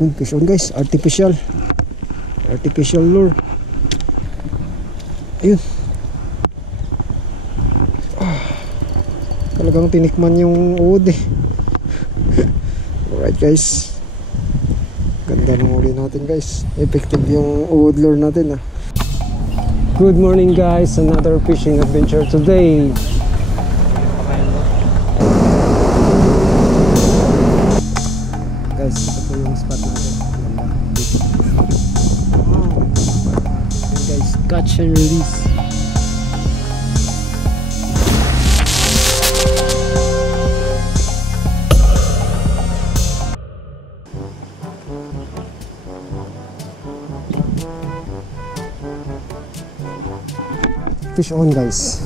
Fish on guys, artificial lure. Ayun. Talagang tinikman yung uod eh. Alright guys, ganda ng huli natin guys. Effective yung uod lure natin ah. Good morning guys, another fishing adventure today. Guys, ito po yung spot natin. Guys, catch and release. Fish on guys.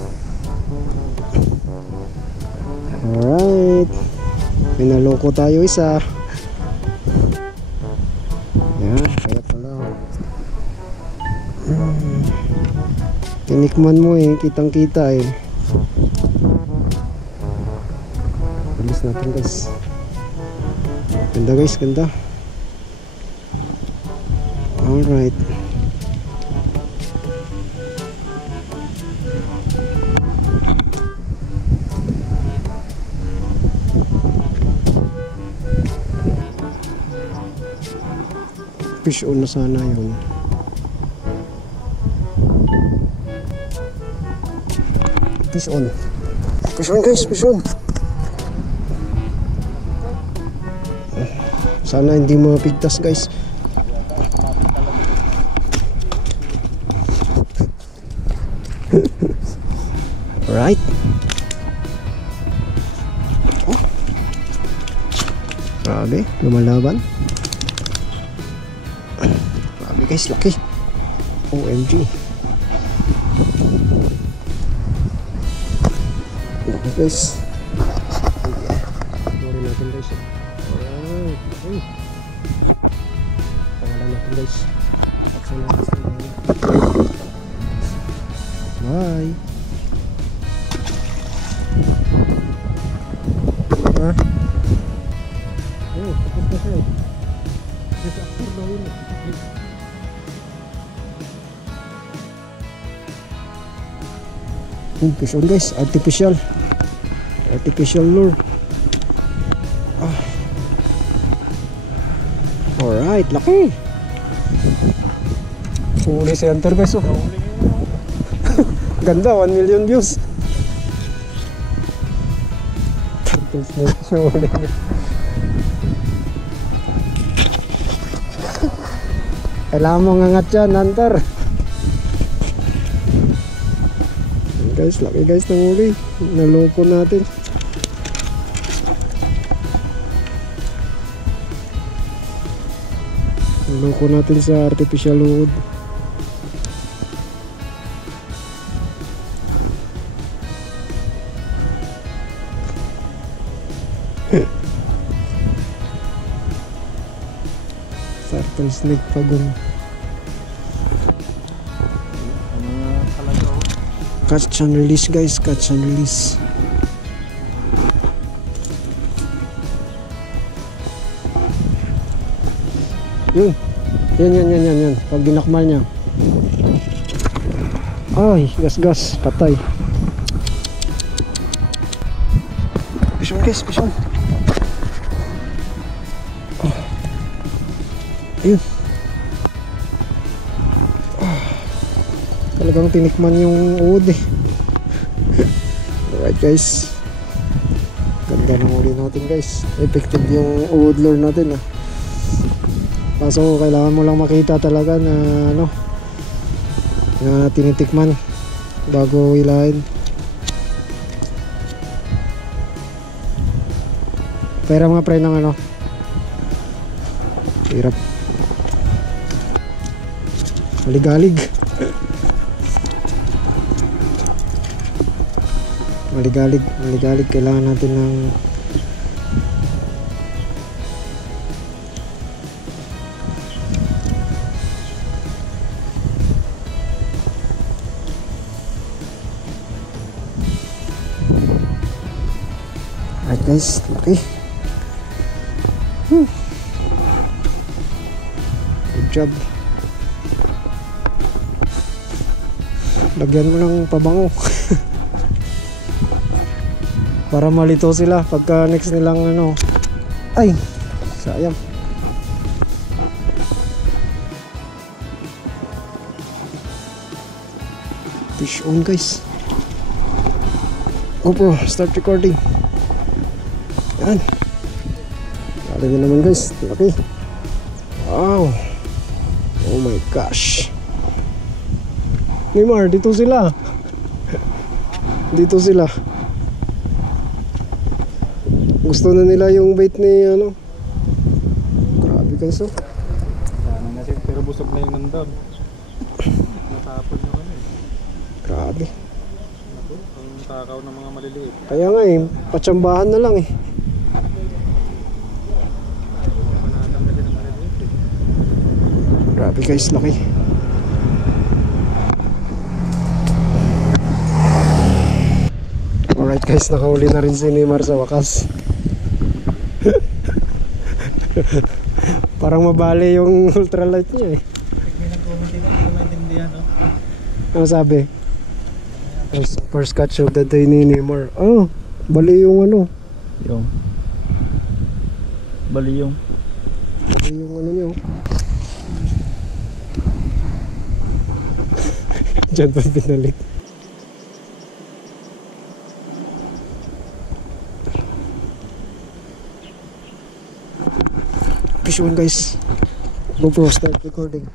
Alright, may naloko tayo isa. Yan, kaya pala tinikman mo eh, kitang kita eh. Alis natin guys. Ganda guys, ganda. Alright, fish on na sana yun. Fish on. Fish on guys, fish on. Sana hindi mapigtas guys. Alright. Oh. Grabe, lumalaban. Guys, laki. OMG. Laki guys. Tuloy natin guys. Alright. Pangalan natin guys. Bye. Oh, tapos na siya. Kasi after daw yun. Fish on guys, artificial lure. Alright, laki. Huli si Hunter guys oh. Ganda, 1 million views. Kailangan mo ngangat yan, Hunter. Guys, laki guys ng huli. Naloko natin. Naloko natin sa artificial wood. Turtle snake pagong. Catch and release guys, catch and release. Yan. Pag dinakmal niya. Ay, gas, patay. Fish on guys, fish on. Ayun. Talagang tinikman yung uod eh. Alright guys, ganda ng huli natin guys. Effective yung uod lure natin ah. Kaso kailangan mo lang makita talaga na ano, na tinitikman bago hilahin. Pera mga pre ng ano, hirap. Maligalig. Maligalig, kailangan natin ng alright guys, okay. job. Lagyan mo ng pabango. Para malito sila pagka next nilang ano. Ay, sayang. Fish on guys. GoPro, start recording. Yan. Lalo nyo naman guys, laki. Wow. Oh my gosh. Neymar, dito sila. Dito sila. Gusto na nila yung bait ni ano. Grabe guys oh. Sana nga siya, pero busog na yung nandun. Natapon na kami. Grabe. Ako, ang takaw ng mga maliliit. Kaya nga eh, patsambahan na lang eh. Panatang na siya ng maliliit eh. Grabe guys, laki. Alright guys, nakahuli na rin si Neymar sa wakas. Parang mabali yung ultralight niya eh. May nag-comment din, hindi ko maintindihan no? Ano sabi? First catch of the day ni Neymar. Oh, bali yung ano. Yung bali yung Bali yung ano niyo. Diyan pa pinalik. Fish on guys. GoPro, start recording.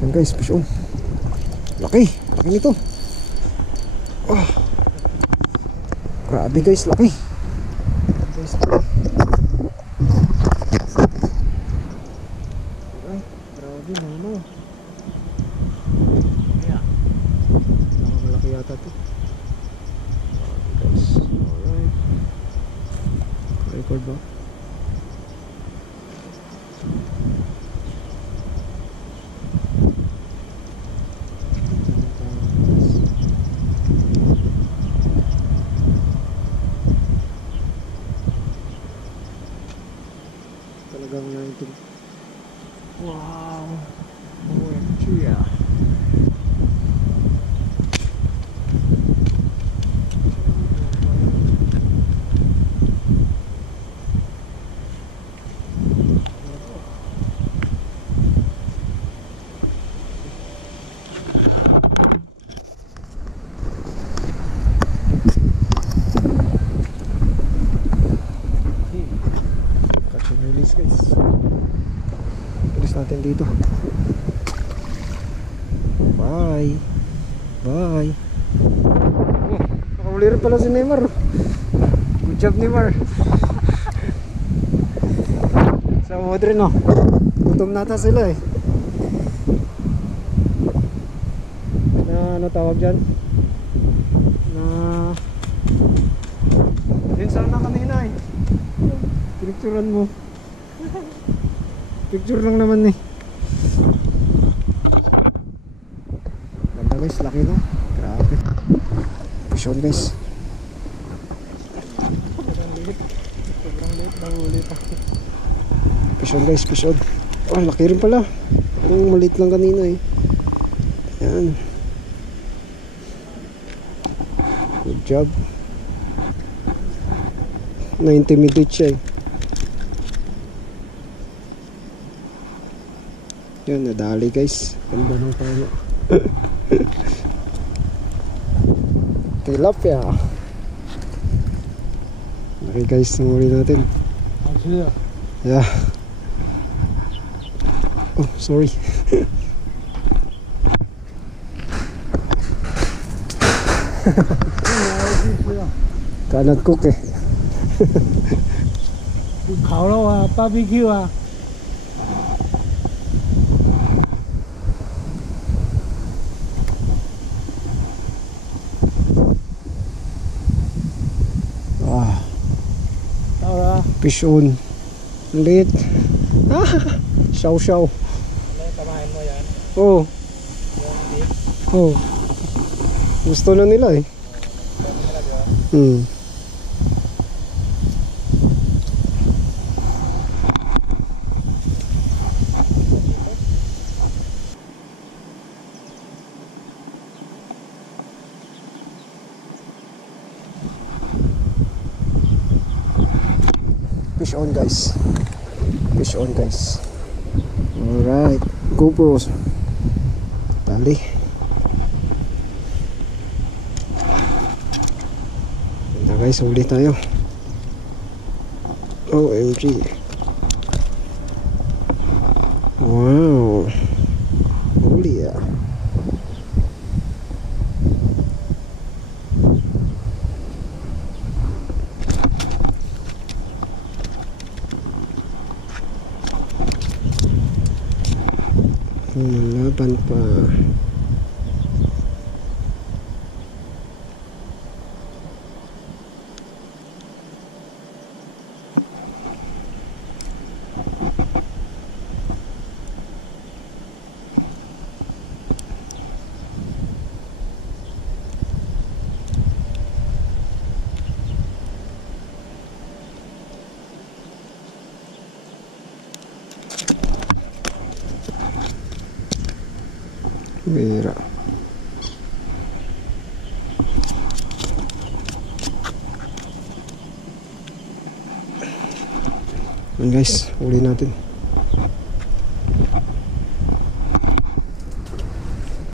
Yan guys, fish on. Laki, laki nito. Oh. Grabe guys, laki. Guys, ay, grabe mama. Malaki yata ito. Guys, alright. Record ba? Talagang 19. Wow. OMG ah. Release guys. Release natin dito. Bye. Bye. Oh, nakahuli rin pala si Neymar. Good job Neymar. Sa Modrin no. Gutom nata sila eh. Na ano tawag dyan? Na din sana kanina eh. Pinicturean mo. Picture lang naman eh. Ganda guys, laki no. Grabe. Fish on guys. sobrang liit na huli pa. Fish on guys, fish on. Oh, laki rin pala. Parang maliit lang kanina eh. Ayan. Good job. Na-intimidate siya eh. Yan, nadali guys. Ganda ng tama. Tilapia. Laki guys, nanguli natin. Yeah. Oh, sorry. Cannot cook eh. 烤肉啊 barbecue 啊 Fish on. Liit. Shaw shaw. Tamahin mo yan. Oh. Oh. Gusto na nila eh. Hmm. Fish on guys. Fish on guys. Alright. GoPro. Tali. Ganda guys, huli tayo. OMG. Wow. Huli ah. Laban pa. Bira. Yan guys, huli natin.